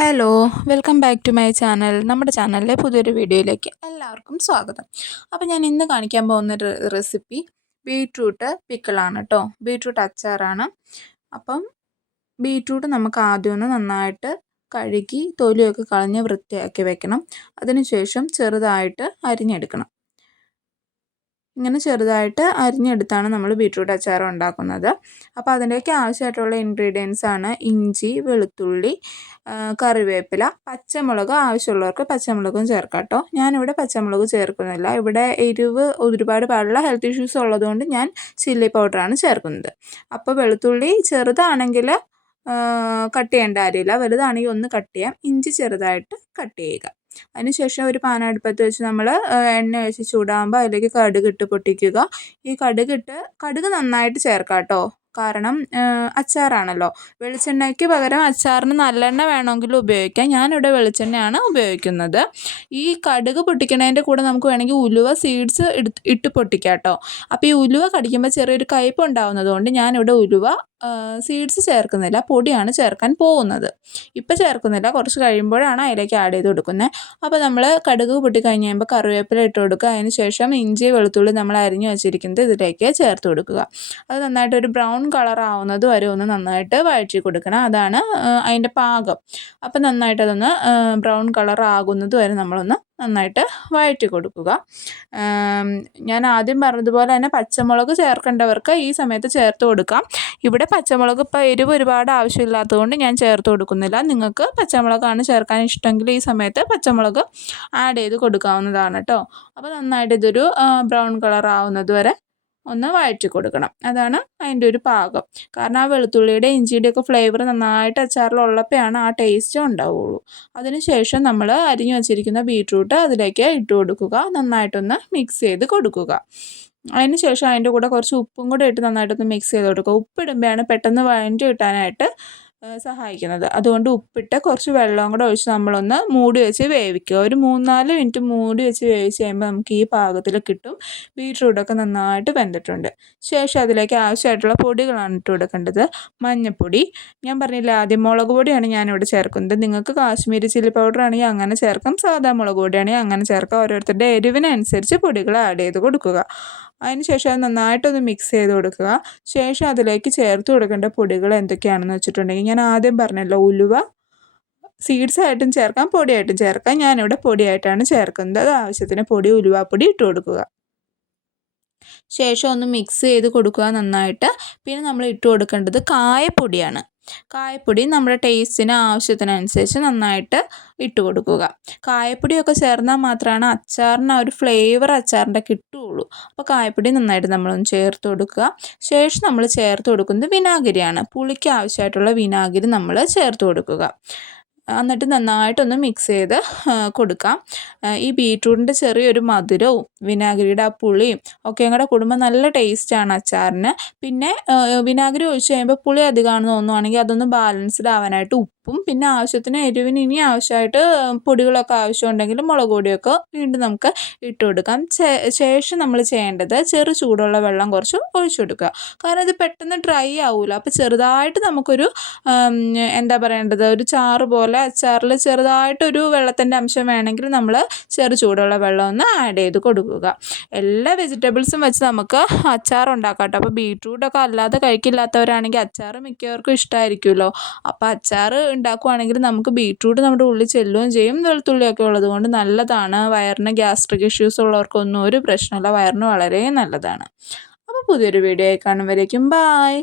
Hello welcome back to my channel. നമ്മുടെ ചാനലിലെ പുതിയൊരു വീഡിയോയിലേക്ക് എല്ലാവർക്കും സ്വാഗതം. അപ്പോൾ ഞാൻ ഇന്ന് കാണിക്കാൻ പോകുന്ന റെസിപ്പി ബീട്രൂട്ട് പിക്കിളാണ് കേട്ടോ ബീട്രൂട്ട് അച്ചാറാണ്. അപ്പം ബീട്രൂട്ട് നമുക്ക് ആദ്യം ഒന്ന് നന്നായിട്ട് കഴുകി തൊലിയൊക്കെ കളഞ്ഞ് വൃത്തിയാക്കി വെക്കണം. അതിനുശേഷം ചെറുതായിട്ട് അരിഞ്ഞെടുക്കണം. ഇങ്ങനെ ചെറുതായിട്ട് അരിഞ്ഞെടുത്താണ് നമ്മൾ ബീട്രൂട്ട് അച്ചാർ ഉണ്ടാക്കുന്നത്. അപ്പോൾ അതിന്റെയൊക്കെ ആവശ്യമായിട്ടുള്ള ഇൻഗ്രീഡിയൻസ് ആണ് ഇഞ്ചി വെളുത്തുള്ളി കറിവേപ്പില പച്ചമുളക് ആവശ്യമുള്ളവർക്ക് പച്ചമുളകും ചേർക്കാം കേട്ടോ. ഞാനിവിടെ പച്ചമുളക് ചേർക്കുന്നില്ല. ഇവിടെ എരിവ് ഒരുപാട് പാടുള്ള ഹെൽത്ത് ഇഷ്യൂസ് ഉള്ളതുകൊണ്ട് ഞാൻ ചില്ലി പൗഡറാണ് ചേർക്കുന്നത്. അപ്പോൾ വെളുത്തുള്ളി ചെറുതാണെങ്കിൽ കട്ട് ചെയ്യേണ്ട കാര്യമില്ല. വലുതാണെങ്കിൽ ഒന്ന് കട്ട് ചെയ്യാം. ഇഞ്ചി ചെറുതായിട്ട് കട്ട് ചെയ്യുക. അതിനുശേഷം ഒരു പാൻ അടുപ്പത്ത് വെച്ച് നമ്മൾ എണ്ണ ഒഴിച്ച് ചൂടാകുമ്പോൾ അതിലേക്ക് കടുക് ഇട്ട് പൊട്ടിക്കുക. ഈ കടുക് ഇട്ട് കടുക് നന്നായിട്ട് ചേർക്കാം കേട്ടോ. കാരണം അച്ചാറാണല്ലോ. വെളിച്ചെണ്ണയ്ക്ക് പകരം അച്ചാറിന് നല്ലെണ്ണ വേണമെങ്കിൽ ഉപയോഗിക്കാം. ഞാനിവിടെ വെളിച്ചെണ്ണയാണ് ഉപയോഗിക്കുന്നത്. ഈ കടുക് പൊട്ടിക്കണതിന്റെ കൂടെ നമുക്ക് വേണമെങ്കിൽ ഉലുവ സീഡ്സ് ഇട്ട് പൊട്ടിക്കാം കേട്ടോ. അപ്പോൾ ഈ ഉലുവ കടിക്കുമ്പോൾ ചെറിയൊരു കയ്പ്പ് ഉണ്ടാകുന്നതുകൊണ്ട് ഞാനിവിടെ ഉലുവ സീഡ്സ് ചേർക്കുന്നില്ല പൊടിയാണ് ചേർക്കാൻ പോകുന്നത്. ഇപ്പം ചേർക്കുന്നില്ല കുറച്ച് കഴിയുമ്പോഴാണ് അതിലേക്ക് ആഡ് ചെയ്ത് കൊടുക്കുന്നത്. അപ്പോൾ നമ്മൾ കടുക് പൊട്ടി കഴിഞ്ഞ് കഴിയുമ്പോൾ കറിവേപ്പില ഇട്ട് കൊടുക്കുക. അതിന് ശേഷം ഇഞ്ചി വെളുത്തുള്ളി നമ്മൾ അരിഞ്ഞു വെച്ചിരിക്കുന്നത് ഇതിലേക്ക് ചേർത്ത് കൊടുക്കുക. അത് നന്നായിട്ട് ഒരു ബ്രൗൺ കളർ ആവുന്നത് വരെ ഒന്ന് നന്നായിട്ട് വഴറ്റി കൊടുക്കണം. അതാണ് അതിന്റെ പാകം. അപ്പോൾ നന്നായിട്ട് അതൊന്ന് ബ്രൗൺ കളർ ആകുന്നത് വരെ നമ്മളൊന്ന് നന്നായിട്ട് വഴറ്റി കൊടുക്കുക. ഞാൻ ആദ്യം പറഞ്ഞതുപോലെ തന്നെ പച്ചമുളക് ചേർക്കേണ്ടവർക്ക് ഈ സമയത്ത് ചേർത്ത് കൊടുക്കാം. ഇവിടെ പച്ചമുളക് ഇപ്പോൾ എരിവ് ഒരുപാട് ആവശ്യമില്ലാത്തതുകൊണ്ട് ഞാൻ ചേർത്ത് കൊടുക്കുന്നില്ല. നിങ്ങൾക്ക് പച്ചമുളകാണ് ചേർക്കാൻ ഇഷ്ടമെങ്കിൽ ഈ സമയത്ത് പച്ചമുളക് ആഡ് ചെയ്ത് കൊടുക്കാവുന്നതാണ് കേട്ടോ. അപ്പോൾ നന്നായിട്ട് ഇതൊരു ബ്രൗൺ കളർ ആവുന്നത് വരെ ഒന്ന് വഴറ്റി കൊടുക്കണം. അതാണ് അതിന്റെ ഒരു പാകം. കാരണം ആ വെളുത്തുള്ളിയുടെ ഇഞ്ചിയുടെയൊക്കെ ഫ്ലേവർ നന്നായിട്ട് അച്ചാറിലുള്ളപ്പോഴാണ് ആ ടേസ്റ്റ് ഉണ്ടാവുകയുള്ളൂ അതിനുശേഷം നമ്മൾ അരിഞ്ഞു വച്ചിരിക്കുന്ന ബീട്രൂട്ട് അതിലേക്ക് ഇട്ട് കൊടുക്കുക. നന്നായിട്ടൊന്ന് മിക്സ് ചെയ്ത് കൊടുക്കുക. അതിന് ശേഷം അതിന്റെ കൂടെ കുറച്ച് ഉപ്പും കൂടെ ഇട്ട് നന്നായിട്ടൊന്ന് മിക്സ് ചെയ്ത് കൊടുക്കുക. ഉപ്പിടുമ്പോഴാണ് പെട്ടെന്ന് വഴറ്റി കിട്ടാനായിട്ട് സഹായിക്കുന്നത്. അതുകൊണ്ട് ഉപ്പിട്ട് കുറച്ച് വെള്ളം കൂടെ ഒഴിച്ച് നമ്മളൊന്ന് മൂടി വെച്ച് വേവിക്കുക. ഒരു മൂന്നാൽ മിനിറ്റ് മൂടി വെച്ച് വേവിച്ച് കഴിയുമ്പോൾ നമുക്ക് ഈ പാകത്തിൽ കിട്ടും. ബീട്രൂട്ടൊക്കെ നന്നായിട്ട് വെന്തിട്ടുണ്ട്. ശേഷം അതിലേക്ക് ആവശ്യമായിട്ടുള്ള പൊടികളാണ് ഇട്ട് കൊടുക്കേണ്ടത്. മഞ്ഞൾപ്പൊടി ഞാൻ പറഞ്ഞില്ല ആദ്യം മുളക് പൊടിയാണ് ഞാനിവിടെ ചേർക്കുന്നത്. നിങ്ങൾക്ക് കാശ്മീരി ചില്ലി പൗഡർ ആണെങ്കിൽ അങ്ങനെ ചേർക്കാം. സാധാ മുളക് പൊടിയാണെങ്കിൽ അങ്ങനെ ചേർക്കാം. ഓരോരുത്തരുടെ എരിവിനനുസരിച്ച് പൊടികൾ ആഡ് ചെയ്ത് കൊടുക്കുക. അതിന് ശേഷം അത് നന്നായിട്ടൊന്ന് മിക്സ് ചെയ്ത് കൊടുക്കുക. ശേഷം അതിലേക്ക് ചേർത്ത് കൊടുക്കേണ്ട പൊടികൾ എന്തൊക്കെയാണെന്ന് വെച്ചിട്ടുണ്ടെങ്കിൽ ഞാൻ ആദ്യം പറഞ്ഞല്ലോ ഉലുവ സീഡ്സ് ആയിട്ടും ചേർക്കാം പൊടിയായിട്ടും ചേർക്കാം. ഞാനിവിടെ പൊടിയായിട്ടാണ് ചേർക്കുന്നത്. അത് ആവശ്യത്തിന് പൊടി ഉലുവാപ്പൊടി ഇട്ട് കൊടുക്കുക. ശേഷം ഒന്ന് മിക്സ് ചെയ്ത് കൊടുക്കുക നന്നായിട്ട്. പിന്നെ നമ്മൾ ഇട്ട് കൊടുക്കേണ്ടത് കായപ്പൊടിയാണ്. കായപ്പൊടി നമ്മുടെ ടേസ്റ്റിന് ആവശ്യത്തിനനുസരിച്ച് നന്നായിട്ട് ഇട്ട് കൊടുക്കുക. കായപ്പൊടിയൊക്കെ ചേർന്നാൽ മാത്രമാണ് അച്ചാറിന് ആ ഒരു ഫ്ലേവർ അച്ചാറിന്റെ കിട്ടുകയുള്ളൂ. അപ്പോൾ കായപ്പൊടി നന്നായിട്ട് നമ്മളൊന്ന് ചേർത്ത് കൊടുക്കുക. ശേഷം നമ്മൾ ചേർത്ത് കൊടുക്കുന്നത് വിനാഗിരിയാണ്. പുളിക്ക് ആവശ്യമായിട്ടുള്ള വിനാഗിരി നമ്മൾ ചേർത്ത് കൊടുക്കുക. എന്നിട്ട് നന്നായിട്ടൊന്ന് മിക്സ് ചെയ്ത് കൊടുക്കാം. ഈ ബീട്രൂട്ടിന്റെ ചെറിയൊരു മധുരവും വിനാഗിരിയുടെ ആ പുളിയും ഒക്കെ കൂടെ കൂടുമ്പോൾ നല്ല ടേസ്റ്റാണ് അച്ചാറിന്. പിന്നെ വിനാഗിരി ഒഴിച്ച് കഴിയുമ്പോൾ പുളി അധികമാണെന്ന് തോന്നുവാണെങ്കിൽ അതൊന്ന് ബാലൻസ്ഡ് ആവാനായിട്ട് ഉപ്പും പിന്നെ ആവശ്യത്തിന് എരിവിന് ഇനി ആവശ്യമായിട്ട് പൊടികളൊക്കെ ആവശ്യമുണ്ടെങ്കിൽ മുളക് പൊടിയൊക്കെ വീണ്ടും നമുക്ക് ഇട്ട് കൊടുക്കാം. ശേഷം നമ്മൾ ചെയ്യേണ്ടത് ചെറു ചൂടുള്ള വെള്ളം കുറച്ച് ഒഴിച്ചു കൊടുക്കുക. കാരണം ഇത് പെട്ടെന്ന് ഡ്രൈ ആവില്ല അപ്പോൾ ചെറുതായിട്ട് നമുക്കൊരു എന്താ പറയേണ്ടത്? ഒരു ചാറ് പോലെ അച്ചാറിൽ ചെറുതായിട്ടൊരു വെള്ളത്തിന്റെ അംശം വേണമെങ്കിൽ നമ്മൾ ചെറു ചൂടുള്ള വെള്ളം ഒന്ന് ആഡ് ചെയ്ത് കൊടുക്കുക. എല്ലാ വെജിറ്റബിൾസും വെച്ച് നമുക്ക് അച്ചാർ ഉണ്ടാക്കാം കേട്ടോ. അപ്പോൾ ബീട്രൂട്ടൊക്കെ അല്ലാതെ കഴിക്കില്ലാത്തവരാണെങ്കിൽ അച്ചാർ മിക്കവർക്കും ഇഷ്ടമായിരിക്കുമല്ലോ അപ്പോൾ അച്ചാർ ഉണ്ടാക്കുവാണെങ്കിൽ നമുക്ക് ബീട്രൂട്ട് നമ്മുടെ ഉള്ളിൽ ചെല്ലുകയും ചെയ്യും. വെളുത്തുള്ളിയൊക്കെ ഉള്ളത് കൊണ്ട് നല്ലതാണ്. വയറിന് ഗ്യാസ്ട്രിക് ഇഷ്യൂസ് ഉള്ളവർക്കൊന്നും ഒരു പ്രശ്നമില്ല. വയറിന് വളരെ നല്ലതാണ്. അപ്പോൾ പുതിയൊരു വീഡിയോ ആയി കാണുമ്പോഴേക്കും ബായ്